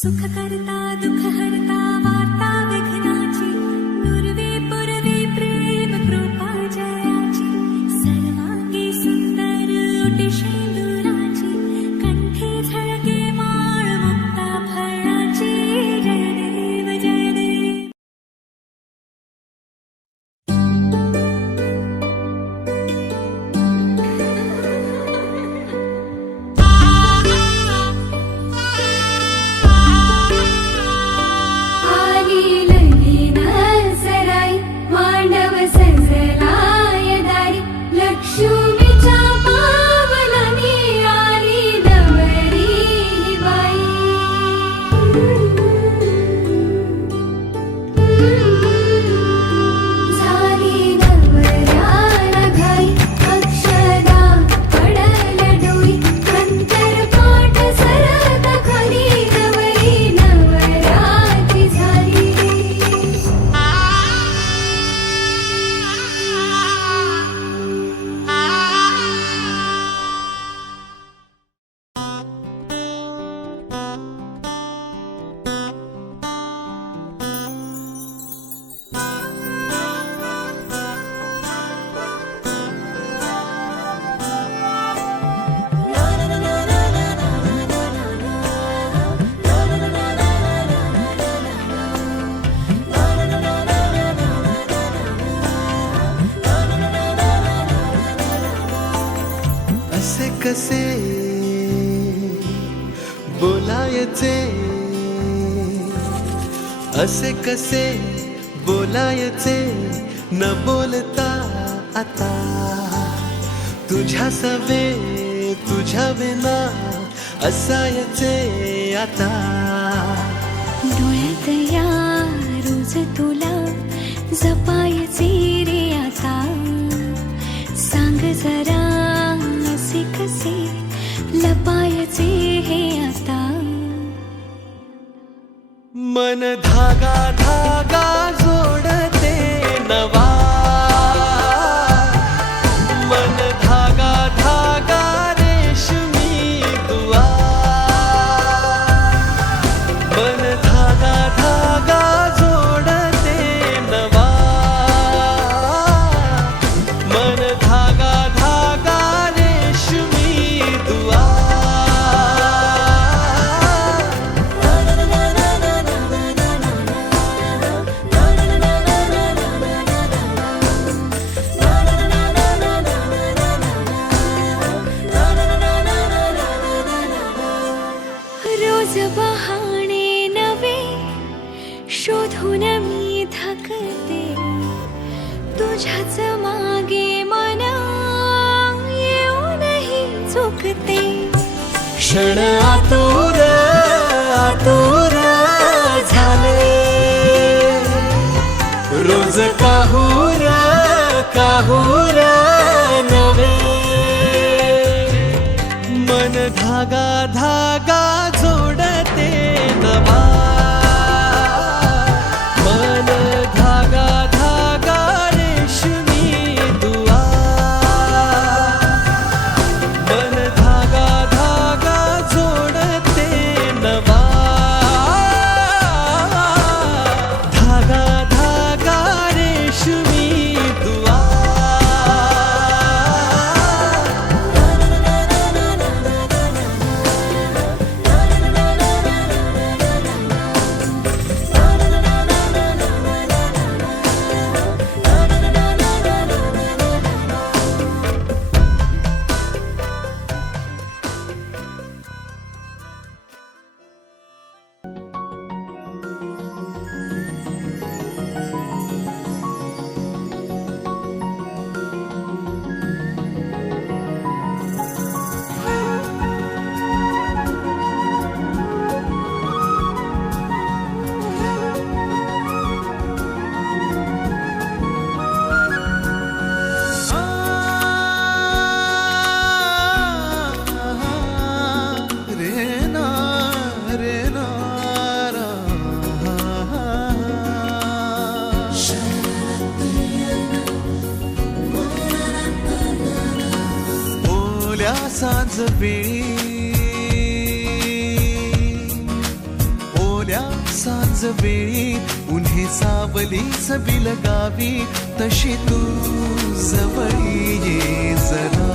सुख करता दुःख हरता वार्ता विघ्नाची पूर्वी पूर्वी प्रेम कृपा जयाची सर्वांगी सुंदर ओटी शेंदुराची कंठी झळके माळ मुक्ता फळाची जय देव जय देव. कसे बोलायचे असे कसे बोलायचे न बोलता आता तुझ्या सवे तुझ्या विना असायचे आता डोळ्यात या रोज तुला जपायचे रे आता सांग जरा असे कसे लपायचे हे आता मन धागा धागा जोडते नवा मन धागा धागा रेशमी दुआ मन धागा धागा जोडते नवा मन धागा धागा रेशमी दुआ रोज बहाणे नवे शोधून मी थकते तुझ्याच मागे मन येऊनही चुकते क्षण आतुर आतुर झाले रोज काहूर काहूर नवे मन धागा धागा जोडते नवा मन धागा धागा रेशमी दुआ मन धागा धागा जोडते नवा धागा धागा रेशमी दुआ सांज वेळी ओल्या सांज वेळी उन्हे सावलीच बिलगावी तशी तू जवळी ये जरा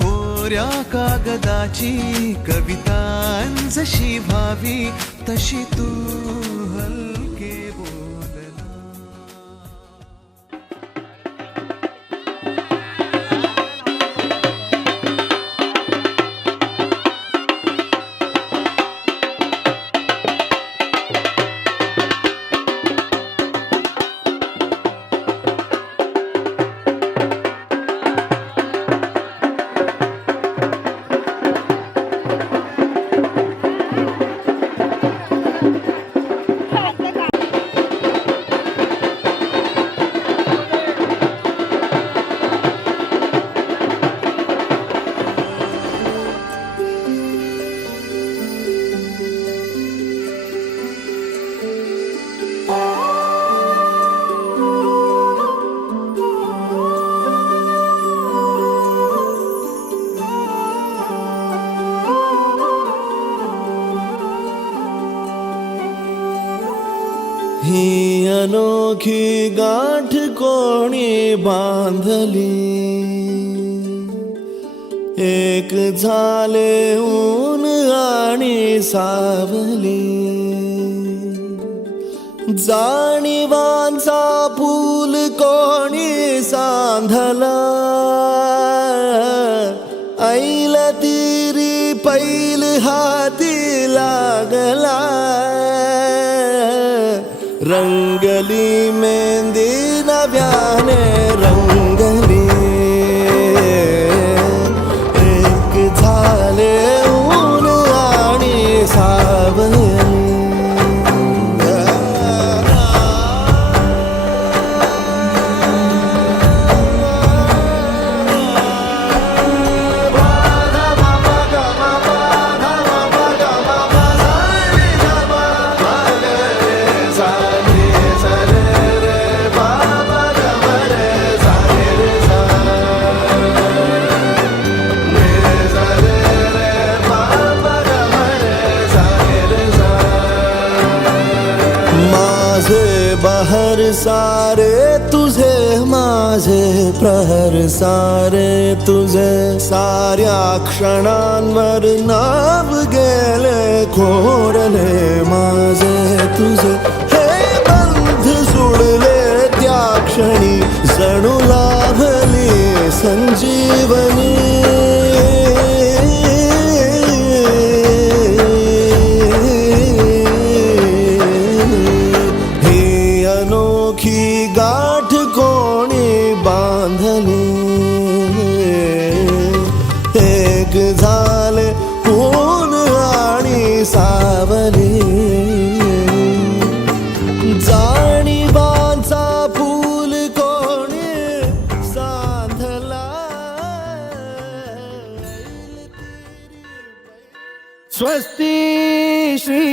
कोऱ्या कागदाची कविता जशी भावी तशी तू हलके बोलना ही अनोखी गाठ कोणी बांधली एक झाले ऊन आणि सावली जाणीवांचा पूल कोणी सांधला ऐल तिरी पैल हाती लागला रंगली मेहंदी नव्याने रंगली एक झाले ऊन आणि सावली बहर सारे तुझे माझे प्रहर सारे तुझे साऱ्या क्षणांवर नाव गेले खोडले माझे तुझे हे बंध जुळले त्या क्षणी जणू लाभली संजीवनी अनोखी गाठ कोणी बांधली एक झाले ऊन आणि सावली जाणीवांचा फूल कोणी सांधला स्वस्ति श्री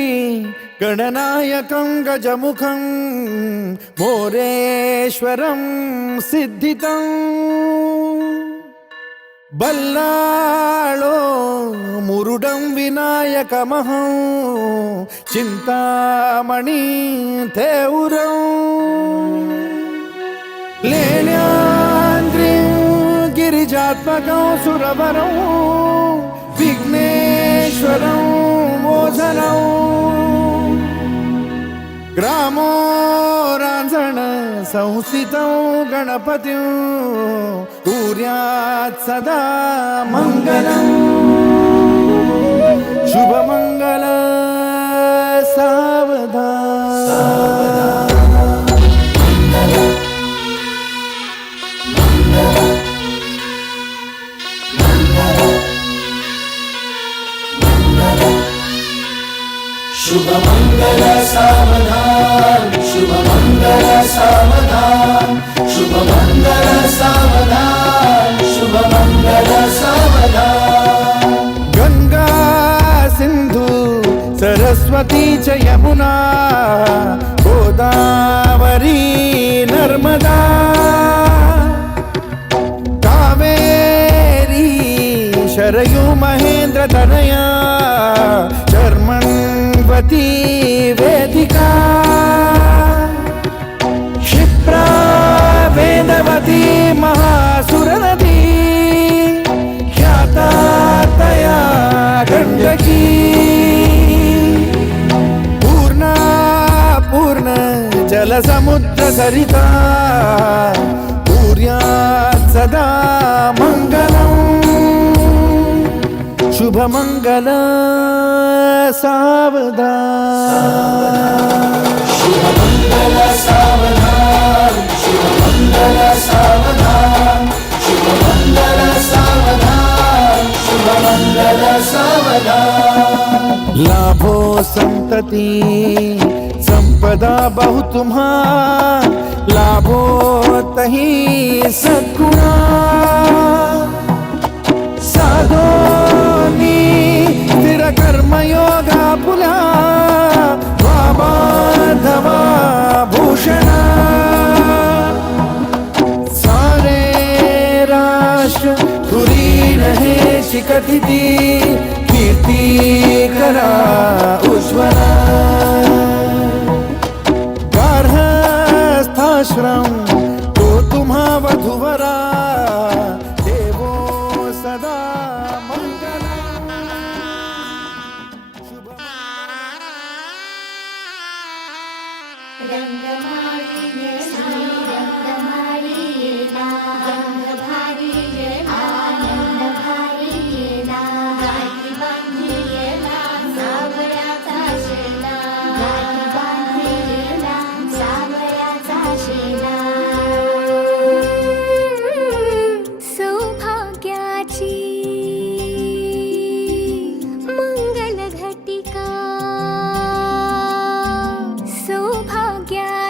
गणनायकं गजमुखं मोरेश्वरं सिद्धितं बल्लाळो मुरुडं विनायकमहं चिन्तामणि थेउरं लेण्याद्रिं गिरिजात्मकं सुरवरं विघ्नेश्वरं मोझनं ग्रामो रांझण संस्थितं गणपतिं कुर्यात् सदा मंगलं शुभमंगल सावधान शुभमंगल सावधान शुभमंगल सावधान शुभमंगल सावधान शुभमंगल सावधान गंगा सिंधु सरस्वती च यमुना गोदावरी नर्मदा कावेरी शरयू महेंद्र तनया चर्म जलसमुद्र सरिता सूर्यात् सदा मङ्गलम् शुभमङ्गल सावधान शुभमङ्गल सावधान शुभमङ्गल सावधान शुभमङ्गल सावधान शुभमङ्गल सावधान लाभो संतति संपदा बहु तुम्हार लाभो तही सद्गुणा साधोनी स्थिर कर्मयोगा पुला वाबाधवा भूषणा सारे राष्ट्र तुरी रहे शिकथिती कीर्ती करा उज्ज्वला गार्हस्थाश्रम तो तुम्हा वधुवरा देवो सदा मंगला सौभाग्याची मंगल घटिका सौभाग्या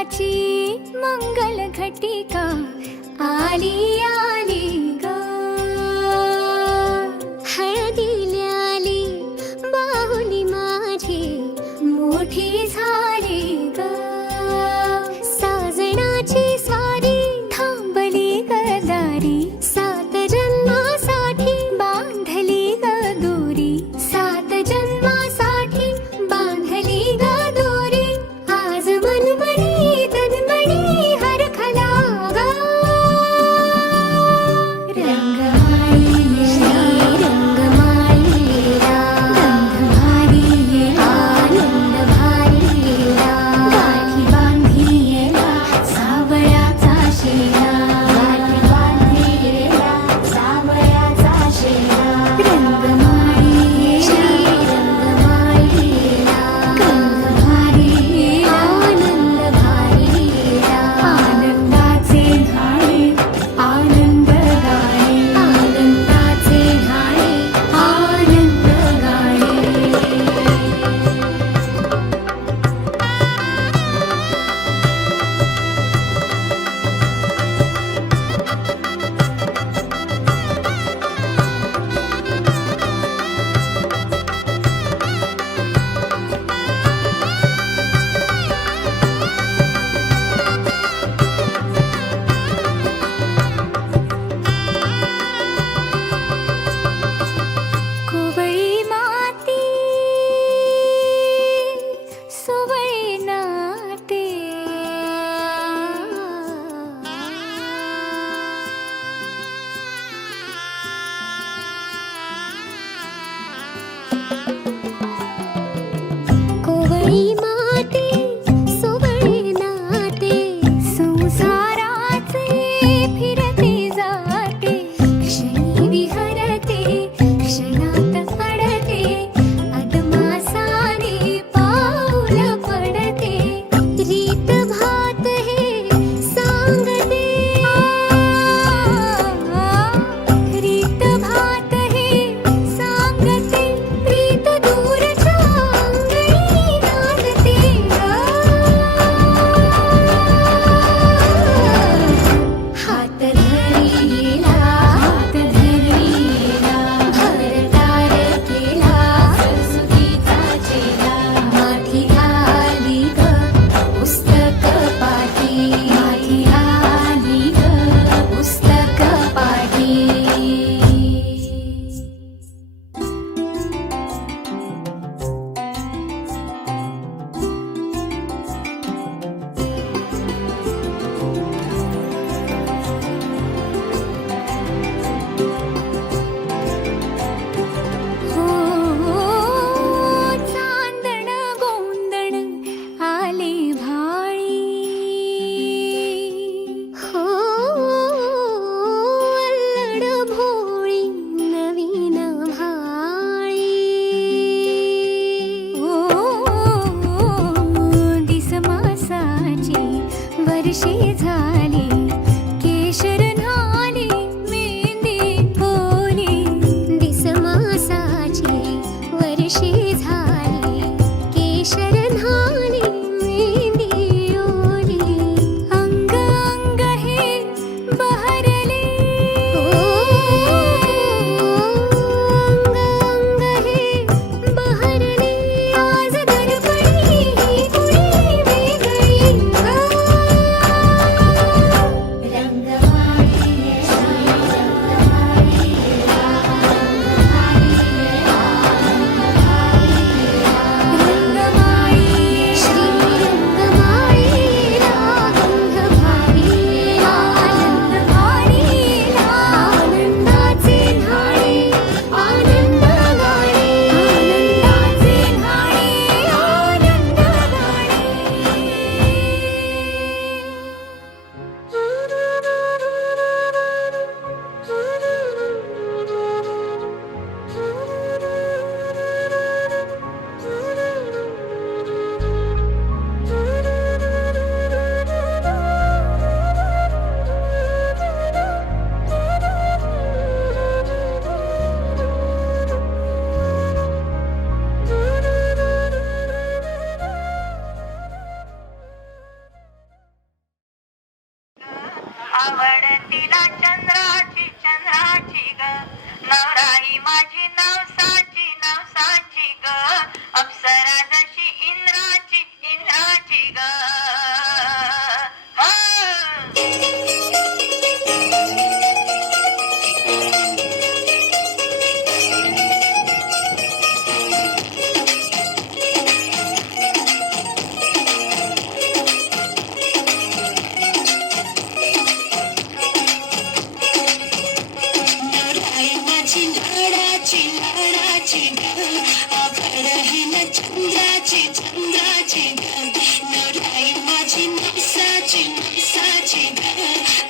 चंद्राची चंद्राची नवराई माझी नवसाची नवसाची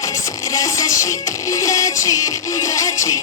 अप्सराशी इंद्राची इंद्राची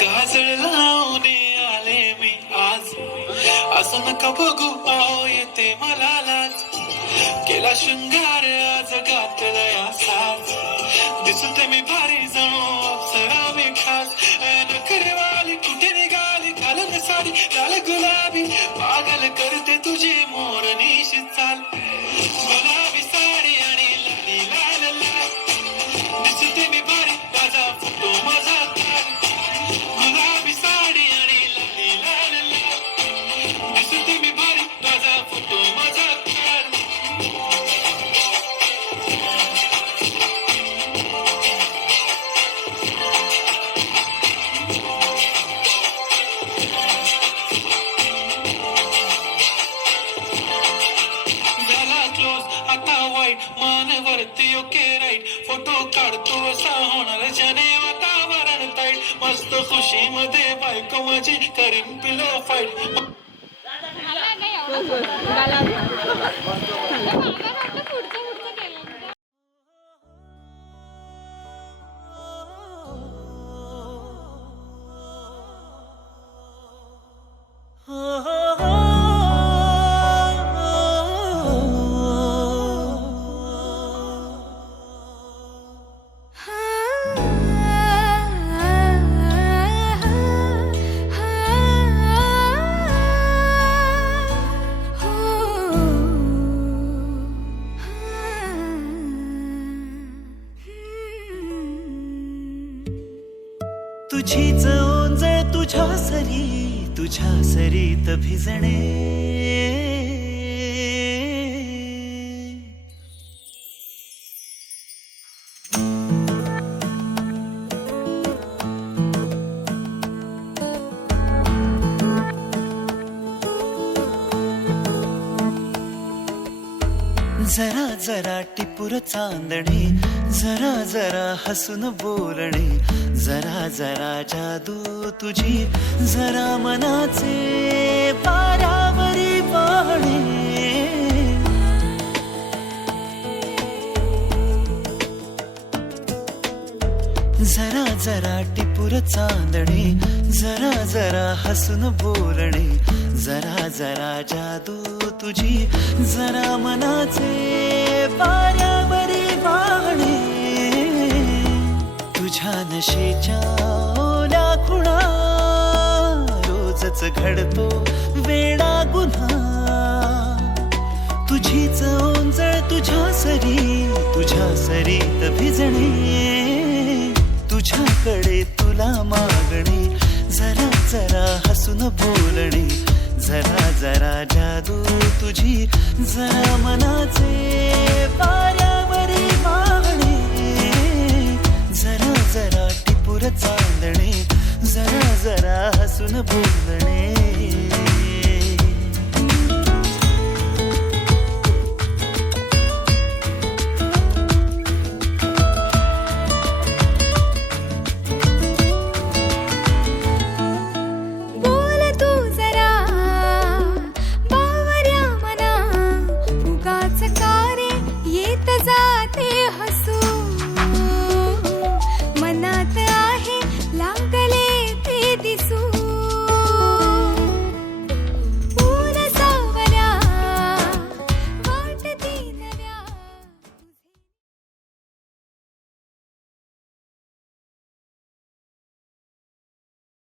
काजळ लावणे आले मी आज, असं नका बघू आओ येते मला लाज. केला शृंगार आज घातला साज, दिसते मी भारी जणू अप्सरा मी खास. नखरेवाली कुठे निघाली घालून साडी लाल गुलाबी, पागल करते तुझी मोरनीशी चाल. गुलाबी साडी आणि लाली लाल लाल, दिसते मी भारी माझा फोटो माझा ताल. गुलाबी साडी आणि लाली लाल लाल, दिसते मी भारी माझा फोटो माझा ताल. मानवरती ओके राईट, फोटो काढतो असा होणार ज्याने वातावरण ताईट. मस्त खुशी मध्ये बायको माझी करीन पिलो फाईट. तुझ्या सरीत भिजणे. जरा जरा टिपूर चांदणे, जरा जरा हसून बोलणे, जरा जरा जादू तुझी, जरा मनाचे पारावरी वाहणे. जरा जरा टिपूर चांदणे, जरा जरा हसून बोलणे, जरा जरा जादू तुझी, जरा मनाचे पारावरी वाहणे. तुझ्या नशेच्या ओल्या खुणा, रोजच घडतो वेडा गुन्हा. तुझीच ओंजळ तुझ्या सरीत भिजणे. तुझ्याकडे तुला मागणे, जरा जरा हसून बोलणे, जरा जरा जादू तुझी, जरा मनाचे पारावरी वाहणे. जरा जरा टिपूर चांदणे, जरा जरा हसून बोलणे.